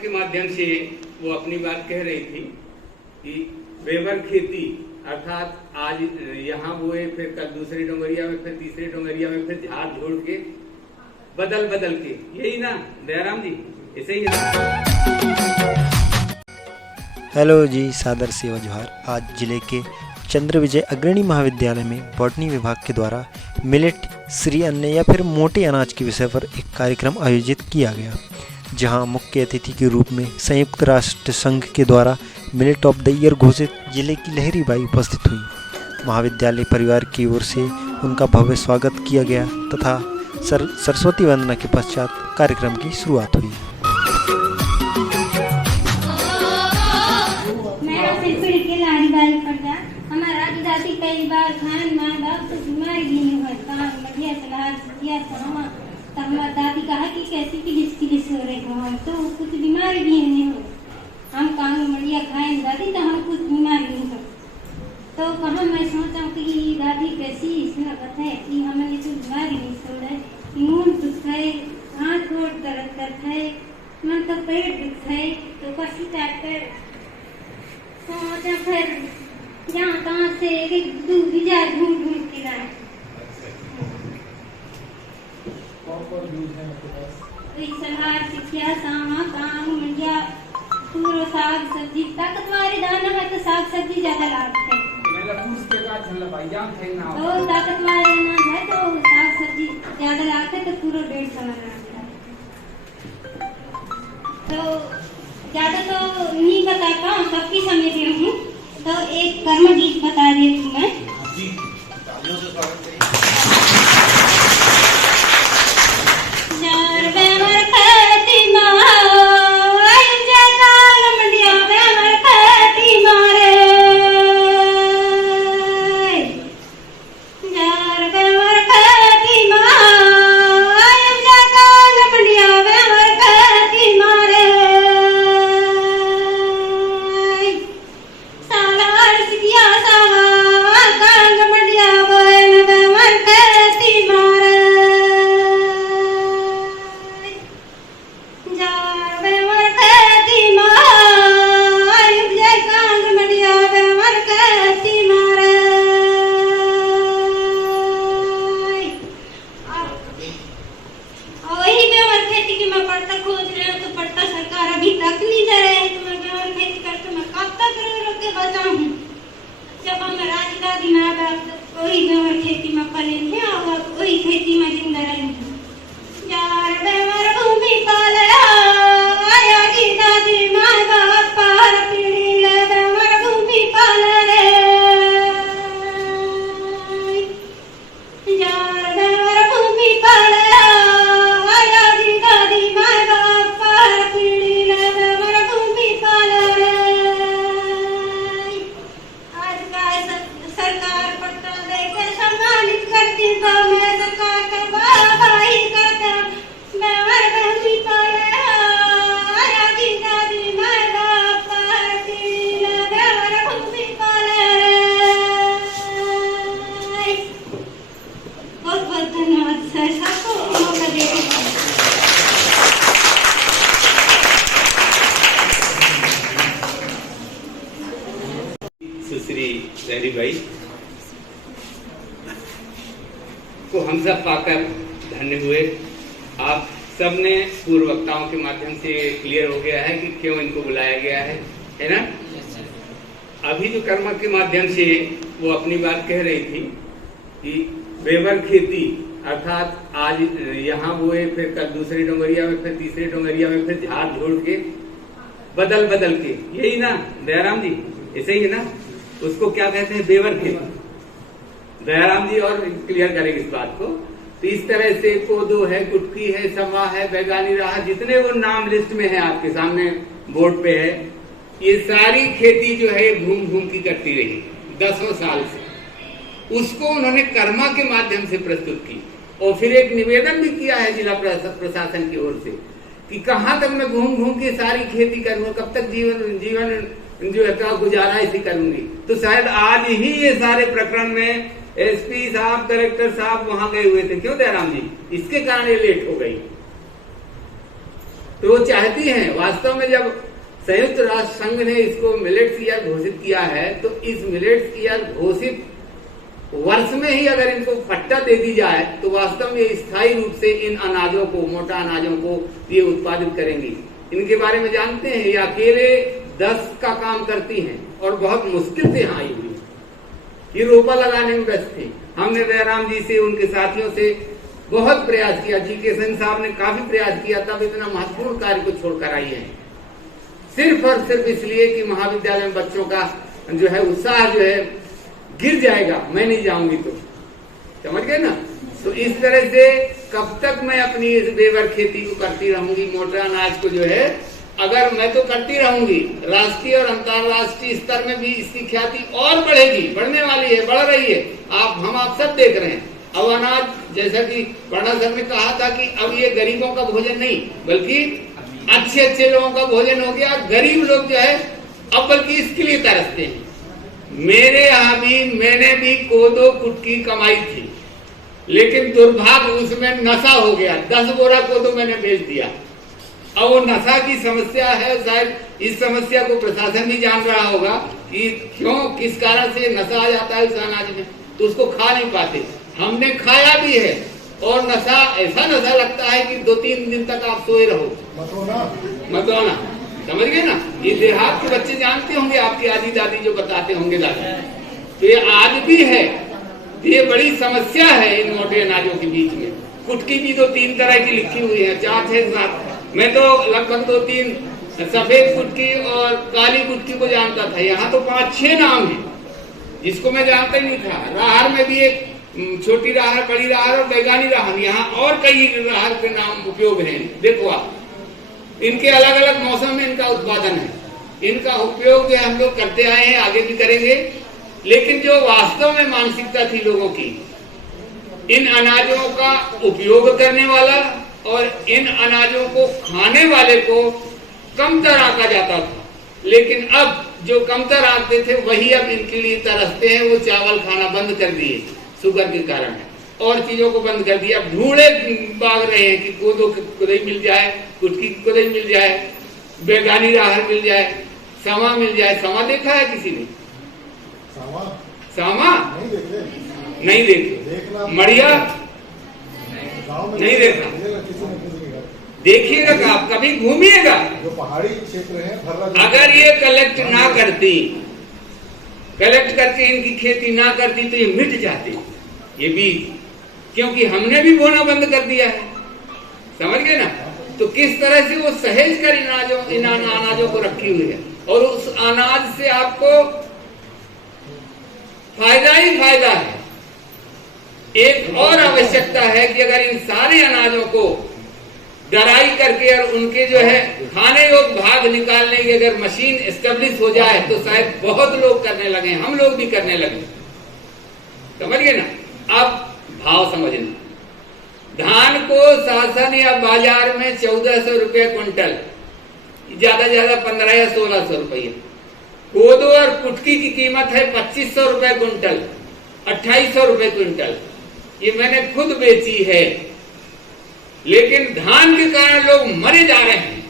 के माध्यम से वो अपनी बात कह रही थी कि बेवर खेती अर्थात आज यहाँ बोए, फिर कल दूसरी डोंगरिया में, फिर तीसरी डोंगरिया में, फिर झाड़ झोड़ के बदल बदल के, यही ना दयाराम जी, ऐसे ही है। हेलो जी, सादर सेवा जोहार। आज जिले के चंद्र विजय अग्रणी महाविद्यालय में बॉटनी विभाग के द्वारा मिलेट, श्री अन्न या फिर मोटे अनाज के विषय पर एक कार्यक्रम आयोजित किया गया, जहां मुख्य अतिथि के रूप में संयुक्त राष्ट्र संघ के द्वारा मिलेट ऑफ द ईयर घोषित जिले की लहरी बाई उपस्थित हुई। महाविद्यालय परिवार की ओर से उनका भव्य स्वागत किया गया तथा सरस्वती वंदना के पश्चात कार्यक्रम की शुरुआत हुई। हमारा आदिवासी कई बार खान माँ बाप तो बीमार भी नहीं हुआ, काम बढ़िया सलाह दिया तो हमारी दादी कहा कि कैसी किलिस हो रहे हो, हम तो कुछ बीमार भी नहीं हो, हम काम बढ़िया खाए दादी तो हम कुछ बीमार नहीं हो। तो कहा मैं सोचा कि दादी कैसी इसने बताया कि हमें कुछ बीमार नहीं सो रहे, मूड दुख है, हाथ गोड़ दर्द करता है, मन तो पेट दुख है, तो कसी डॉक्टर सोचा फिर यहाँ कहाँ से एक दूध ढूंढ के लाए। सलाद सिकिया सामा काम मंडिया पूरा साग सब्जी ताकत वाले दाना है तो साग सब्जी ज्यादा लाभदायक है। और ताकत वाले दाना है तो साग सब्जी ज्यादा लाभदायक है, तो पूरा 1.5 साल तो ज्यादा तो नहीं बता पाऊँ, सबकी समझ रही हूँ, तो एक कर्म गीत बता रही हूँ मैं। लहरी भाई को हम सब पाकर धन्य हुए। आप सबने पूर्व वक्ताओं के माध्यम से क्लियर हो गया है कि क्यों इनको बुलाया गया है ना। अभी जो कर्म के माध्यम से वो अपनी बात कह रही थी कि बेवर खेती अर्थात आज यहाँ बोए, फिर कल दूसरी डोंगरिया में, फिर तीसरी डोंगरिया में, फिर झाड़ झोड़ के बदल बदल के, यही ना दयाराम जी, ऐसे ही है ना। उसको क्या कहते हैं, बेवर खेती। दयाराम जी और क्लियर करेंगे इस बात को। तो इस तरह से कोदो है, कुटकी है, समा है, बैगानी राह, जितने वो नाम लिस्ट में है आपके सामने बोर्ड पे है, ये सारी खेती जो है घूम घूम की करती रही 10 साल से। उसको उन्होंने कर्मा के माध्यम से प्रस्तुत की और फिर एक निवेदन भी किया है जिला प्रशासन की ओर से कि कहाँ तक मैं घूम घूम के सारी खेती करूंगा, कब तक जीवन जो है गुजारा इसी करूंगी। तो शायद आज ही ये सारे प्रकरण में एसपी साहब, कलेक्टर साहब वहां गए हुए थे। क्यों दयाराम जी? इसके कारण ये लेट हो गई। तो वो चाहती हैं, वास्तव में जब संयुक्त राष्ट्र संघ ने इसको मिलेट्स ईयर घोषित किया है, तो इस मिलेट्स ईयर घोषित वर्ष में ही अगर इनको पट्टा दे दी जाए तो वास्तव में स्थायी रूप से इन अनाजों को, मोटा अनाजों को ये उत्पादित करेंगी। इनके बारे में जानते हैं, ये अकेले 10 का काम करती हैं और बहुत मुश्किल से यहाँ आई हुई। ये रोपा लगाने में व्यस्त थी। हमने दयाराम जी से, उनके साथियों से बहुत प्रयास किया, जी.के. सेन साहब ने काफी प्रयास किया, तब इतना महत्वपूर्ण कार्य को छोड़कर आई है। सिर्फ और सिर्फ इसलिए कि महाविद्यालय में बच्चों का जो है उत्साह जो है गिर जाएगा, मैं नहीं जाऊंगी तो, समझ गए ना। तो इस तरह से कब तक मैं अपनी इस बेवर खेती को करती रहूंगी, मोटा अनाज को जो है, अगर मैं तो करती रहूंगी, राष्ट्रीय और अंतर्राष्ट्रीय स्तर में भी इसकी ख्याति और बढ़ेगी, बढ़ने वाली है, बढ़ रही है। हम आप सब देख रहे हैं। अब अनाज, जैसा कि वर्णा सर ने कहा था कि अब ये गरीबों का भोजन नहीं, बल्कि अच्छे अच्छे लोगों का भोजन हो गया। गरीब लोग जो है अब बल्कि इसके लिए तरसते हैं। मेरे यहाँ भी, मैंने भी कोदो कुटकी कमाई थी, लेकिन दुर्भाग्य उसमें नशा हो गया। 10 बोरा कोदो मैंने बेच दिया। अब वो नशा की समस्या है, शायद इस समस्या को प्रशासन भी जान रहा होगा कि क्यों, किस कारण से नशा आ जाता है उस अनाज में, तो उसको खा नहीं पाते। हमने खाया भी है और नशा, ऐसा नशा लगता है कि 2-3 दिन तक आप सोए रहो। मदोना, समझ गए ना। ये देहात के बच्चे जानते होंगे, आपकी आजी दादी जो बताते होंगे दादा, तो ये आज भी है। ये बड़ी समस्या है इन मोटे अनाजों के बीच में। कुटकी भी 2-3 तरह की लिखी हुई है, 4-6-7। मैं तो लगभग 2-3 सफेद कुटकी और काली कुटकी को जानता था। यहाँ तो 5-6 नाम है, जिसको मैं जानता ही नहीं था। राहर में भी एक छोटी राहर, बड़ी राहर और बैगानी राहर, यहाँ और कई राहर के नाम उपयोग हैं। देखो आप, इनके अलग अलग मौसम में इनका उत्पादन है। इनका उपयोग जो हम लोग करते आए हैं, आगे भी करेंगे। लेकिन जो वास्तव में मानसिकता थी लोगों की, इन अनाजों का उपयोग करने वाला और इन अनाजों को खाने वाले को कमतर आंका जाता था। लेकिन अब जो कमतर आंकते थे वही अब इनके लिए तरसते हैं। वो चावल खाना बंद कर दिए, शुगर के कारण है, और चीजों को बंद कर दिया। अब ढूंढे भाग रहे हैं कि कोदो कुदई मिल जाए, कुटकी कुदई मिल जाए, बैगानी राहर मिल जाए, सामा मिल जाए। सामा देखा है किसी ने? सामा नहीं देखे। मड़िया नहीं देखा। देखिएगा, आप कभी घूमिएगा। जो पहाड़ी क्षेत्र है, अगर ये कलेक्ट ना करती, कलेक्ट करके इनकी खेती ना करती तो ये मिट जाती, ये बीज, क्योंकि हमने भी बोना बंद कर दिया है। समझ गए ना। तो किस तरह से वो सहेज कर इन अनाजों को रखी हुई है, और उस अनाज से आपको फायदा ही फायदा है। एक और आवश्यकता है कि अगर इन सारे अनाजों को दराई करके और उनके जो है खाने योग्य भाग निकालने की अगर मशीन एस्टेब्लिश हो जाए तो शायद बहुत लोग करने लगे, हम लोग भी करने लगे। समझ गए ना। अब भाव समझना, धान को शासन या बाजार में 1400 रुपये क्विंटल, ज्यादा ज्यादा 1500 या 1600 रुपये। कोदो और कुटकी की कीमत है 2500 रुपये क्विंटल, 2800 रुपये क्विंटल। ये मैंने खुद बेची है। लेकिन धान के कारण लोग मरे जा रहे हैं,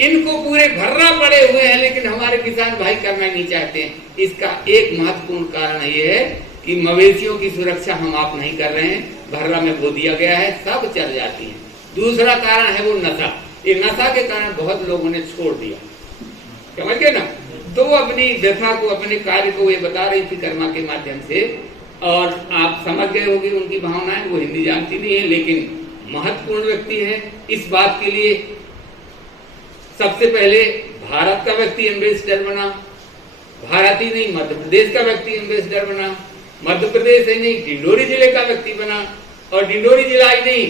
इनको पूरे घर्रा पड़े हुए हैं, लेकिन हमारे किसान भाई करना नहीं चाहते हैं। इसका एक महत्वपूर्ण कारण ये है कि मवेशियों की सुरक्षा हम आप नहीं कर रहे हैं। घर्रा में बो दिया गया है, सब चल जाती है। दूसरा कारण है वो नशा। ये नशा के कारण बहुत लोगों ने छोड़ दिया। समझ गए ना। तो वो अपनी व्यथा को, अपने कार्य को ये बता रही थी कर्मा के माध्यम से, और आप समझ गए होंगे उनकी भावनाएं। वो हिंदी जानती नहीं है, लेकिन महत्वपूर्ण व्यक्ति है। इस बात के लिए सबसे पहले भारत का व्यक्ति एम्बेसडर बना, भारत ही नहीं मध्य प्रदेश का व्यक्ति एम्बेसडर बना, मध्य प्रदेश ही नहीं डिंडोरी जिले का व्यक्ति बना, और डिंडोरी जिला ही नहीं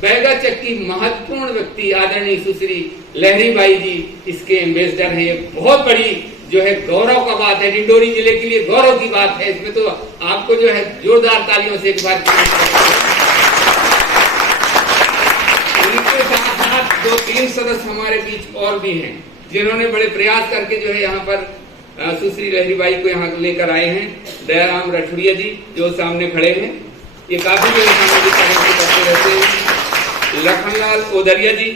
बैगा चक्की महत्वपूर्ण व्यक्ति आदरणीय सुश्री लहरी बाई जी इसके एम्बेसडर हैं। ये बहुत बड़ी जो है गौरव का बात है, डिंडोरी जिले के लिए गौरव की बात है। इसमें तो आपको जो है जोरदार तालियों से एक बार। इनके साथ साथ 2-3 सदस्य हमारे बीच और भी हैं, जिन्होंने बड़े प्रयास करके जो है यहाँ पर सुश्री लहरी बाई को यहाँ लेकर आए हैं। दयाराम रठुड़िया जी जो सामने खड़े हैं, ये काफी जो है सामाजिक कार्य करते रहते हैं। लखनलाल ओदरिया जी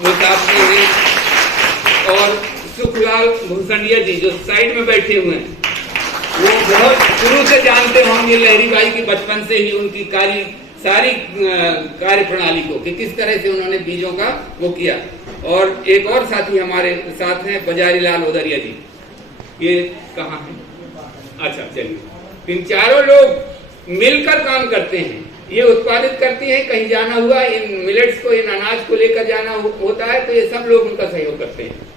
वो साथ में हैं, और सुखलाल भूसंडिया जी जो साइड में बैठे हुए हैं, वो बहुत शुरू से जानते होंगे लहरी बाई की, बचपन से ही उनकी सारी कार्य प्रणाली को कि किस तरह से उन्होंने बीजों का वो किया। और एक और साथी हमारे साथ हैं बजारी लाल ओदरिया जी, ये कहाँ है? अच्छा चलिए, इन चारों लोग मिलकर काम करते हैं, ये उत्पादित करती हैं। कहीं जाना हुआ इन मिलेट्स को, इन अनाज को लेकर जाना होता है तो ये सब लोग उनका सहयोग करते हैं।